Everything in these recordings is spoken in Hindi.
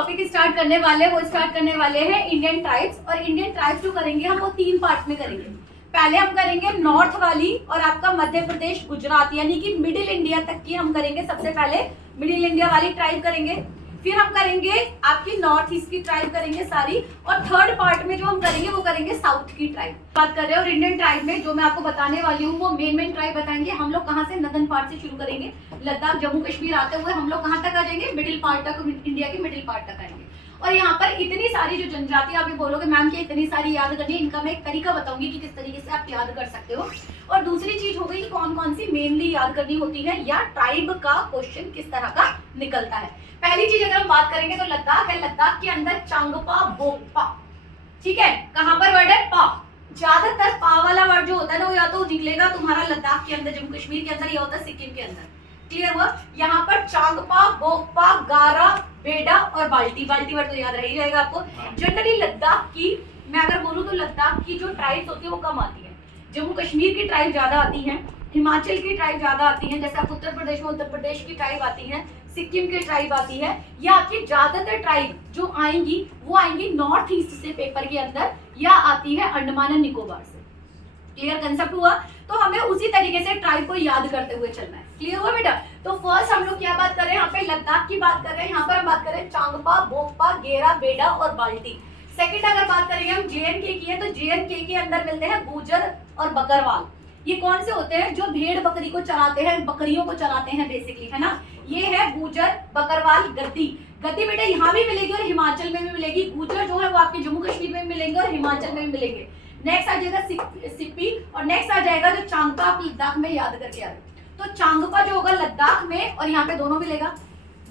टॉपिक स्टार्ट करने वाले हैं वो स्टार्ट करने वाले हैं इंडियन ट्राइब्स। और इंडियन ट्राइब्स जो करेंगे हम वो 3 पार्ट में करेंगे। पहले हम करेंगे नॉर्थ वाली और आपका मध्य प्रदेश गुजरात यानी कि मिडिल इंडिया तक की हम करेंगे। सबसे पहले मिडिल इंडिया वाली ट्राइब करेंगे, फिर हम करेंगे आपकी नॉर्थ ईस्ट की ट्राइब करेंगे सारी, और थर्ड पार्ट में जो हम करेंगे वो करेंगे साउथ की ट्राइब बात कर रहे हैं। और इंडियन ट्राइब में जो मैं आपको बताने वाली हूँ वो मेन ट्राइब बताएंगे। हम लोग कहाँ से नदन पार्ट से शुरू करेंगे, लद्दाख जम्मू कश्मीर आते हुए हम लोग कहाँ तक आ जाएंगे, मिडिल पार्ट तक, इंडिया के मिडिल पार्ट तक आएंगे। और यहाँ पर इतनी सारी जो जनजाति आप बोलोगे मैम की इतनी सारी याद करनी है, इनका मैं एक तरीका बताऊंगी कि किस तरीके से आप याद कर सकते हो। और दूसरी चीज हो गई कौन कौन सी मेनली याद करनी होती है या ट्राइब का क्वेश्चन किस तरह का निकलता है। पहली चीज अगर हम बात करेंगे तो लद्दाख है। लद्दाख के अंदर चांगपा बोगपा, ठीक है, कहां पर वर्ड है पा। ज्यादातर पा वाला वर्ड जो होता है ना वो या तो निकलेगा तुम्हारा लद्दाख के अंदर, जम्मू कश्मीर के अंदर, या होता है सिक्किम के अंदर। क्लियर हुआ। यहाँ पर चांगपा बोगपा गारा बेडा और बाल्टी, बाल्टी वर्ड तो याद रह ही जाएगा आपको। जनरली लद्दाख की मैं अगर बोलूँ तो लद्दाख की जो ट्राइब्स होती है वो कम आती है। जम्मू कश्मीर की ट्राइब ज्यादा आती है, हिमाचल की ट्राइब ज्यादा आती है, जैसे आप उत्तर प्रदेश में उत्तर प्रदेश की ट्राइब आती है, सिक्किम की ट्राइब आती है, या आपकी ज्यादातर ट्राइब जो आएंगी वो आएंगी नॉर्थ ईस्ट से पेपर के अंदर, या आती है अंडमान एंड निकोबार से। क्लियर कंसेप्ट हुआ। तो हमें उसी तरीके से ट्राइब को याद करते हुए चलना है। क्लियर हुआ बेटा। तो फर्स्ट हम लोग क्या बात कर रहे हैं, यहाँ पे लद्दाख की बात कर रहे हैं। यहाँ पर हम बात कर रहे हैं चांगपा बोगपा गेरा बेडा और बाल्टी। सेकंड अगर बात करेंगे हम JNK की है तो JNK के अंदर मिलते हैं गुजर और बकरवाल। ये कौन से होते हैं, जो भेड़ बकरी को चराते हैं, बकरियों को चराते हैं बेसिकली, है ना। ये है गुजर बकरवाल गद्दी। गद्दी बेटा यहाँ भी मिलेगी और हिमाचल में भी मिलेगी। गुजर जो है वो आपके जम्मू कश्मीर में भी मिलेंगे और हिमाचल में भी मिलेंगे। नेक्स्ट आ जाएगा सिप्पी, और नेक्स्ट आ जाएगा जो चांगपा आप लद्दाख में याद करके आ रहे। तो चांगपा जो होगा लद्दाख में और यहाँ पे दोनों मिलेगा।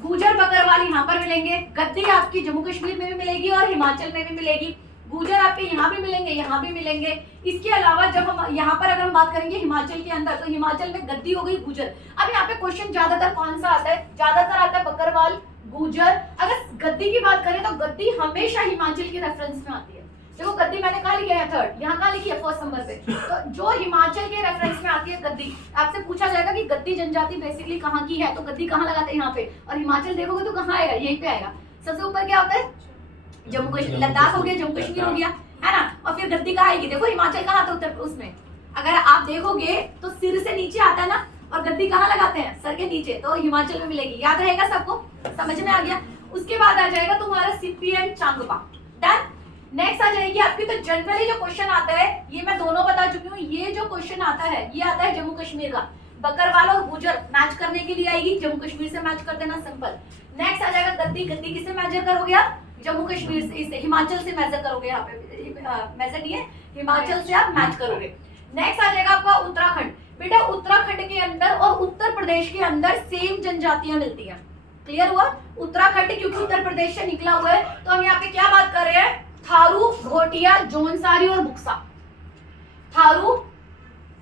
गुजर बकरवाल यहाँ पर मिलेंगे। गद्दी आपकी जम्मू कश्मीर में भी मिलेगी और हिमाचल में भी मिलेगी। गुजर आपके यहाँ भी मिलेंगे, यहाँ भी मिलेंगे। इसके अलावा जब हम यहाँ पर अगर हम बात करेंगे हिमाचल के अंदर, तो हिमाचल में गद्दी हो गई गुजर। अब यहाँ पे क्वेश्चन ज्यादातर कौन सा आता है, ज्यादातर आता है बकरवाल गुजर। अगर गद्दी की बात करें तो गद्दी हमेशा हिमाचल के रेफरेंस में आती है। देखो गद्दी मैंने कहा लिखा है थर्ड, यहाँ कहा लिखी है फर्स्ट नंबर पे। तो जो हिमाचल के रेफरेंस में आती है गद्दी, आपसे पूछा जाएगा कि गद्दी जनजाति बेसिकली कहाँ की है, तो गद्दी कहाँ लगाते हैं यहाँ पे, और हिमाचल देखोगे तो कहाँ आएगा, यहीं पे आएगा। सबसे ऊपर क्या होता है, जम्मू कश्मीर, लद्दाख हो गया, जम्मू कश्मीर हो गया, है ना। और फिर गद्दी कहाँ आएगी, देखो हिमाचल कहाँ आता है उत्तर उसमें। अगर आप देखोगे तो सिर से नीचे आता है ना, और गद्दी कहाँ लगाते हैं, सर के नीचे, तो हिमाचल में मिलेगी। याद रहेगा सबको, समझ में आ गया। उसके बाद आ जाएगा तुम्हारा Sippy and Changpa. Done. Next आ जाएगी आपकी, तो जनरली जो क्वेश्चन आता है, ये मैं दोनों बता चुकी हूँ, ये जो क्वेश्चन आता है ये आता है जम्मू कश्मीर का। बकरवाल और गुजर मैच करने के लिए आएगी, जम्मू कश्मीर से मैच कर देना, सिंपल। नेक्स्ट आ जाएगा गद्दी, गद्दी किससे मैच करोगे आप, जम्मू कश्मीर से, इससे हिमाचल से मैच करोगे, यहाँ पे मैच नहीं है, हिमाचल से आप मैच करोगे। नेक्स्ट आ जाएगा आपका उत्तराखंड। बेटा उत्तराखंड के अंदर और उत्तर प्रदेश के अंदर सेम जनजातियां मिलती हैं। क्लियर हुआ। उत्तराखंड क्योंकि उत्तर प्रदेश से निकला हुआ है, तो हम यहाँ पे क्या बात कर रहे हैं, थारू घोटिया जौनसारी और बुक्सा। थारू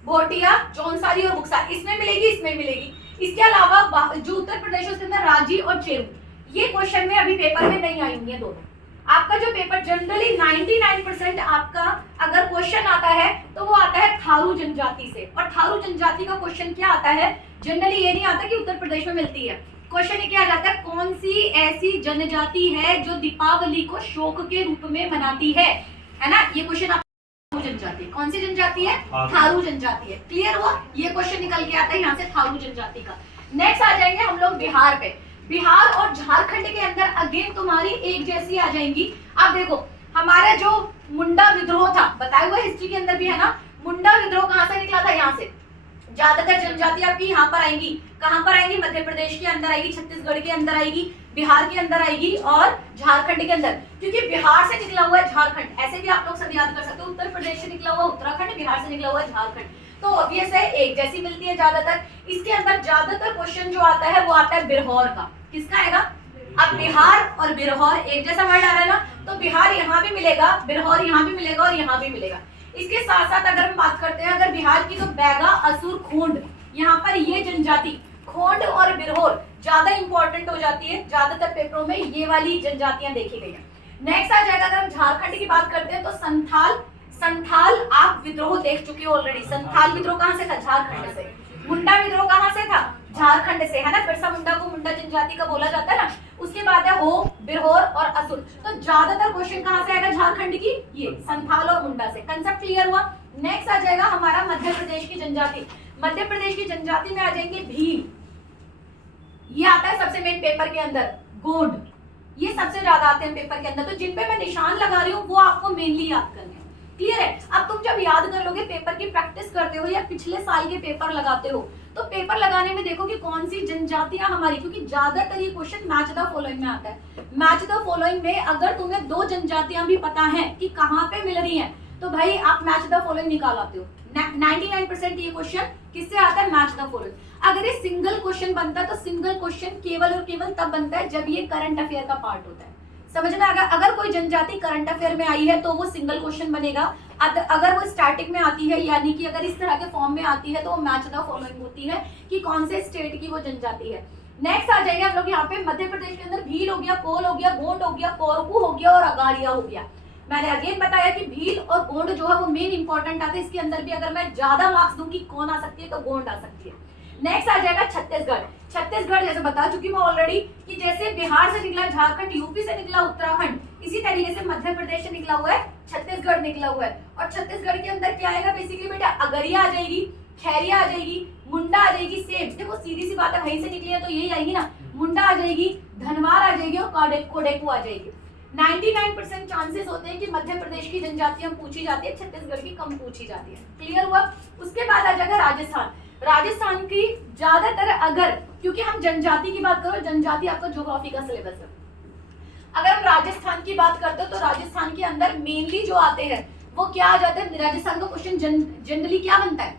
घोटिया जौनसारी और बुक्सा इसमें मिलेगी, इसमें मिलेगी। इसके अलावा जो उत्तर प्रदेश उसके अंदर राजी और चेरू, ये क्वेश्चन में अभी पेपर में नहीं आई हुई है दोनों। आपका जो पेपर जनरली 99% आपका अगर क्वेश्चन आता है तो वो आता है थारू जनजाति से। और थारू जनजाति का क्वेश्चन क्या आता है, जनरली ये नहीं आता कि उत्तर प्रदेश में मिलती है। क्वेश्चन ये क्या जाता है, कौन सी ऐसी जनजाति है जो दीपावली को शोक के रूप में मनाती है ना। ये क्वेश्चन आप जनजाति, कौन सी जनजाति है, थारू जनजाति है। क्लियर हुआ। ये क्वेश्चन निकल के आता है यहाँ से थारू जनजाति का। नेक्स्ट आ जाएंगे हम लोग बिहार पे। बिहार और झारखंड के अंदर अगेन तुम्हारी एक जैसी आ जाएंगी। अब देखो हमारा जो मुंडा विद्रोह था बताया हुआ हिस्ट्री के अंदर भी है ना, मुंडा विद्रोह कहाँ से निकला था, यहाँ से। ज्यादातर जनजाति आपकी यहाँ पर आएंगी, कहाँ पर आएंगी, मध्य प्रदेश के अंदर आएगी, छत्तीसगढ़ के अंदर आएगी, बिहार के अंदर आएगी और झारखंड के अंदर। क्योंकि बिहार से निकला हुआ है झारखंड, ऐसे भी आप लोग सब याद कर सकते हो, उत्तर प्रदेश से निकला हुआ उत्तराखंड, बिहार से निकला हुआ झारखंड, तो ऑब्वियस है एक जैसी मिलती है ज्यादातर। इसके अंदर ज्यादातर क्वेश्चन जो आता है वो आता है बिरहौर का। किसका आएगा, अब बिहार और बिरहौर एक जैसा वर्ड आ रहा है ना, तो बिहार यहाँ भी मिलेगा, बिरहौर यहाँ भी मिलेगा और यहाँ भी मिलेगा। इसके साथ साथ अगर हम बात करते हैं अगर बिहार की, तो बैगा असुर खोंड, यहाँ पर ये जनजाति खोंड और बिरहौर ज्यादा इंपॉर्टेंट हो जाती है, ज्यादातर पेपरों में ये वाली जनजातियां देखी गई है। नेक्स्ट आ जाएगा अगर हम झारखंड की बात करते हैं तो संथाल। संथाल आप विद्रोह देख चुके हो ऑलरेडी। संथाल विद्रोह कहाँ से था, झारखंड से। मुंडा विद्रोह कहाँ से था, झारखंड से, है ना। बिरसा मुंडा को मुंडा जनजाति का बोला जाता है ना। उसके बाद है हो बिरहो खरगोर और असुर। तो ज्यादातर क्वेश्चन कहाँ से आएगा झारखंड की, ये संथाल और मुंडा से। कंसेप्ट क्लियर हुआ। नेक्स्ट आ जाएगा हमारा मध्य प्रदेश की जनजाति। मध्य प्रदेश की जनजाति में आ जाएंगे भील, ये आता है सबसे मेन पेपर के अंदर, गोंड, ये सबसे ज्यादा आते हैं पेपर के अंदर। तो जिन पे मैं निशान लगा रही हूँ वो आपको मेनली याद करने हैं। क्लियर है। अब तुम जब याद कर लोगे, पेपर की प्रैक्टिस करते हो या पिछले साल के पेपर लगाते हो, तो पेपर लगाने में देखो कि कौन सी जनजातियां हमारी, क्योंकि ज्यादातर ये क्वेश्चन मैच द फॉलोइंग में आता है। मैच द फॉलोइंग में अगर तुम्हें दो जनजातियां भी पता है कि कहाँ पे मिल रही है, तो भाई आप मैच द फॉलोइंग निकाल आते हो। 99% ये क्वेश्चन किससे आता है, मैच द फॉलोइंग। अगर ये सिंगल क्वेश्चन बनता है तो सिंगल क्वेश्चन केवल और केवल तब बनता है जब ये करंट अफेयर का पार्ट होता है। समझ में अगर कोई जनजाति करंट अफेयर में आई है तो वो सिंगल क्वेश्चन बनेगा। अगर वो स्टैटिक में आती है, यानी कि अगर इस तरह के फॉर्म में आती है, तो वो मैच द फॉलोइंग होती है कि कौन से स्टेट की वो जनजाति है। नेक्स्ट आ जाएंगे हम लोग यहाँ पे मध्य प्रदेश के अंदर भील हो गया, कोल हो गया, गोंड हो गया, कोरकू हो गया और अगाड़िया हो गया। मैंने अगेन बताया कि भील और गोंड जो है वो मेन इंपॉर्टेंट आते हैं। इसके अंदर भी अगर मैं ज्यादा मार्क्स दूंगी कौन आ सकती है, तो गोंड आ सकती है। नेक्स्ट आ जाएगा छत्तीसगढ़। छत्तीसगढ़ जैसे बता चुकी मैं ऑलरेडी कि जैसे बिहार से निकला झारखंड, यूपी से निकला उत्तराखंड, इसी तरीके से मध्य प्रदेश से निकला हुआ है छत्तीसगढ़ निकला हुआ है। और छत्तीसगढ़ के अंदर क्या आएगा बेसिकली बेटा, अगरिया आ जाएगी, खैरिया आ जाएगी, मुंडा आ जाएगी, सेम देखो सीधी सी बात है, वहीं से निकली है तो यही आएगी ना, मुंडा आ जाएगी, धनवार आ जाएगी और कोडेकू आ जाएगी। 99% चांसेस होते हैं कि मध्य प्रदेश की जनजातियां पूछी जाती है, छत्तीसगढ़ की कम पूछी जाती है। क्लियर हुआ। उसके बाद आ जाएगा राजस्थान। राजस्थान की ज्यादातर, अगर क्योंकि हम जनजाति की बात करो, जनजाति आपका ज्योग्राफी का सिलेबस है, अगर हम राजस्थान की बात करते हो तो राजस्थान के अंदर मेनली जो आते हैं वो क्या आ जाते हैं, राजस्थान का क्वेश्चन जनरली क्या बनता है,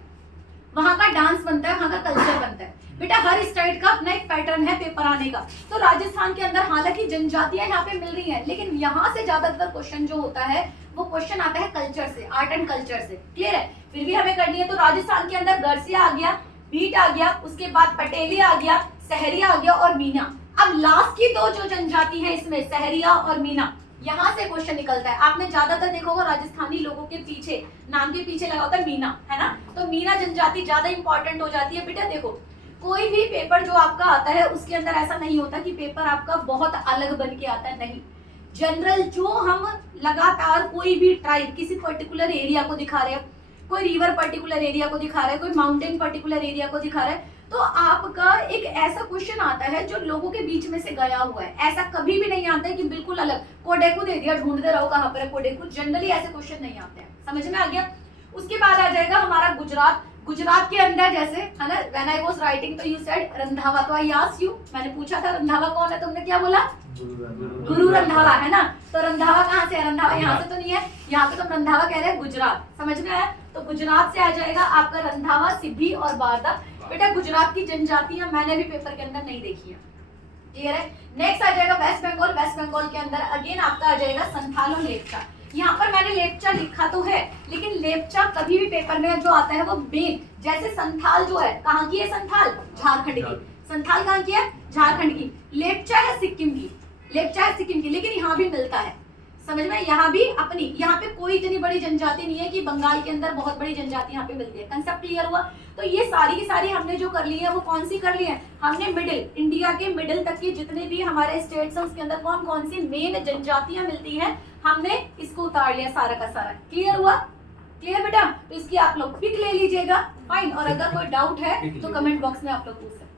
वहां का डांस बनता है, वहां का कल्चर बनता है। बेटा हर स्टेट का अपना एक पैटर्न है पेपर आने का। तो राजस्थान के अंदर हालांकि जनजातियां यहाँ पे मिल रही हैं, लेकिन यहाँ से ज्यादातर क्वेश्चन जो होता है वो क्वेश्चन आता है कल्चर से, आर्ट एंड कल्चर से। क्लियर है। फिर भी हमें करनी है। तो राजस्थान के अंदर गरसिया आ गया, भीट आ गया, उसके बाद पटेलिया आ गया, सहरिया आ गया और मीना। अब लास्ट की दो जो जनजाति है इसमें, सहरिया और मीना, यहाँ से क्वेश्चन निकलता है। आपने ज्यादातर देखा होगा राजस्थानी लोगों के पीछे, नाम के पीछे लगा होता है मीना, है ना। तो मीना जनजाति ज्यादा इंपॉर्टेंट हो जाती है। बेटा देखो कोई भी पेपर जो आपका आता है उसके अंदर ऐसा नहीं होता कि पेपर आपका बहुत अलग बन के आता है, नहीं। जनरल जो हम लगातार कोई भी ट्राइब किसी पर्टिकुलर एरिया को दिखा रहे हैं, कोई रिवर पर्टिकुलर एरिया को दिखा रहा है, कोई माउंटेन पर्टिकुलर एरिया को दिखा रहा है, तो आपका एक ऐसा क्वेश्चन आता है जो लोगों के बीच में से गया हुआ है। ऐसा कभी भी नहीं आता है कि बिल्कुल अलग कोडेकू दे दिया, ढूंढते रहो कहाँ पर है कोडेकू। जनरली ऐसे क्वेश्चन नहीं आते हैं। समझ में आ गया। उसके बाद आ जाएगा हमारा गुजरात। गुजरात के अंदर जैसे है ना, व्हेन आई वाज राइटिंग तो यू सेड रंधावा, तो आई आस्क्ड यू, मैंने पूछा था रंधावा कौन है, तुमने क्या बोला, गुरु रंधावा, है ना। तो रंधावा कहाँ से है, रंधावा यहाँ से तो नहीं है, यहाँ पे तुम रंधावा कह रहे हैं गुजरात। समझ में आया। तो गुजरात से आ जाएगा आपका रंधावा, सिद्धि और बारदा। बेटा गुजरात की जनजातियां मैंने भी पेपर के अंदर नहीं देखी है। क्लियर है। नेक्स्ट आ जाएगा वेस्ट बंगाल। वेस्ट बंगाल के अंदर अगेन आपका आ जाएगा संथाल और लेप्चा। यहाँ पर मैंने लेप्चा लिखा तो है, लेकिन लेप्चा कभी भी पेपर में जो आता है वो मेन, जैसे संथाल जो है कहाँ की है, संथाल झारखंड की, संथाल कहाँ की है, झारखंड की। लेप्चा है सिक्किम की, लेप्चा है सिक्किम की, लेकिन यहाँ भी मिलता है। समझ में। यहाँ भी अपनी, यहाँ पे कोई इतनी बड़ी जनजाति नहीं है कि बंगाल के अंदर बहुत बड़ी जनजाति यहाँ पे मिलती है। कंसेप्ट क्लियर हुआ। तो ये सारी की सारी हमने जो कर ली है वो कौन सी कर ली है, हमने मिडिल, इंडिया के मिडिल तक की जितने भी हमारे स्टेट्स हैं उसके अंदर कौन कौन सी मेन जनजातियां मिलती हैं, हमने इसको उतार लिया सारा का सारा। क्लियर हुआ। क्लियर बेटा। तो इसकी आप लोग पिक ले लीजिएगा। फाइन। और अगर कोई डाउट है तो कमेंट बॉक्स में आप लोग पूछ सकते हैं।